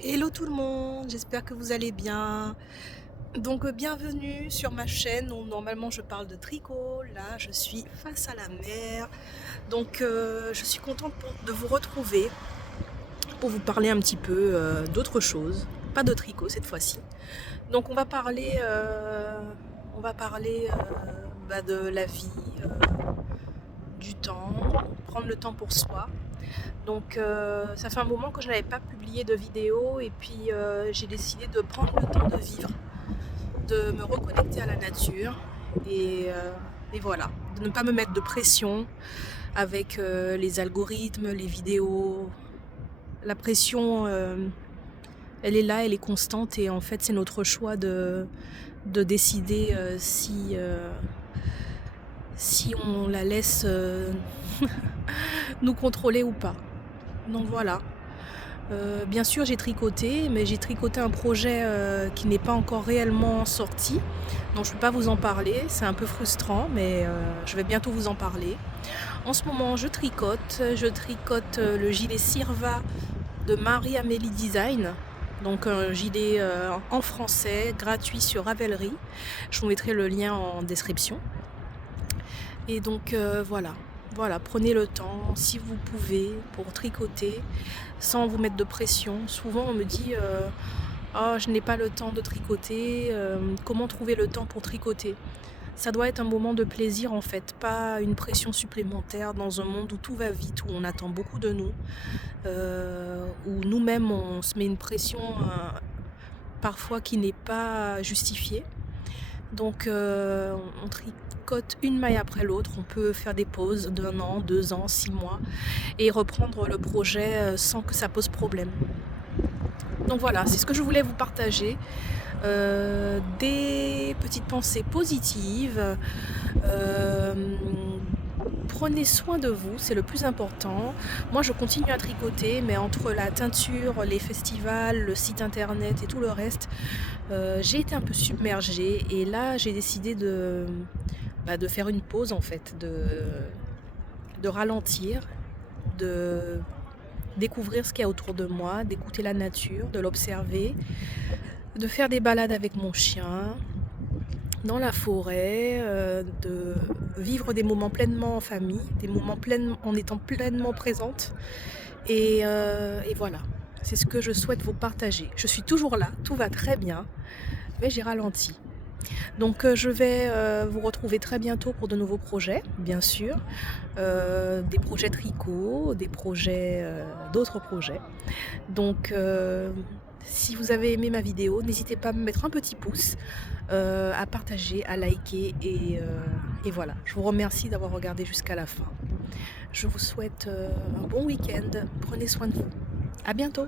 Hello tout le monde, j'espère que vous allez bien. Donc bienvenue sur ma chaîne où normalement je parle de tricot. Là je suis face à la mer. Donc je suis contente de vous retrouver pour vous parler un petit peu d'autre chose. Pas de tricot cette fois-ci. Donc on va parler de la vie, du temps, prendre le temps pour soi. Donc ça fait un moment que je n'avais pas publié de vidéo et puis j'ai décidé de prendre le temps de vivre, de me reconnecter à la nature et voilà, de ne pas me mettre de pression avec les algorithmes, les vidéos. La pression, elle est là, elle est constante et en fait c'est notre choix de décider si on la laisse nous contrôler ou pas. Donc voilà. Bien sûr j'ai tricoté, mais j'ai tricoté un projet qui n'est pas encore réellement sorti, donc je ne peux pas vous en parler, c'est un peu frustrant, mais je vais bientôt vous en parler. En ce moment je tricote le gilet Sirva de Marie-Amélie Design, donc un gilet en français, gratuit sur Ravelry, je vous mettrai le lien en description. Et donc voilà, prenez le temps, si vous pouvez, pour tricoter, sans vous mettre de pression. Souvent on me dit oh, je n'ai pas le temps de tricoter, comment trouver le temps pour tricoter? Ça doit être un moment de plaisir en fait, pas une pression supplémentaire dans un monde où tout va vite, où on attend beaucoup de nous, où nous-mêmes on se met une pression parfois qui n'est pas justifiée. Donc on tricote une maille après l'autre, on peut faire des pauses d'1 an, 2 ans, 6 mois et reprendre le projet sans que ça pose problème. Donc voilà, c'est ce que je voulais vous partager. Des petites pensées positives. Prenez soin de vous, c'est le plus important. Moi je continue à tricoter, mais entre la teinture, les festivals, le site internet et tout le reste, j'ai été un peu submergée et là j'ai décidé de faire une pause en fait, de ralentir, de découvrir ce qu'il y a autour de moi, d'écouter la nature, de l'observer, de faire des balades avec mon chien dans la forêt, de vivre des moments pleinement en famille, des moments en étant pleinement présente et voilà, c'est ce que je souhaite vous partager. Je suis toujours là, tout va très bien, mais j'ai ralenti. Donc je vais vous retrouver très bientôt pour de nouveaux projets, bien sûr, des projets tricot, des projets, d'autres projets. Donc si vous avez aimé ma vidéo, n'hésitez pas à me mettre un petit pouce, à partager, à liker et voilà. Je vous remercie d'avoir regardé jusqu'à la fin. Je vous souhaite un bon week-end, prenez soin de vous. À bientôt.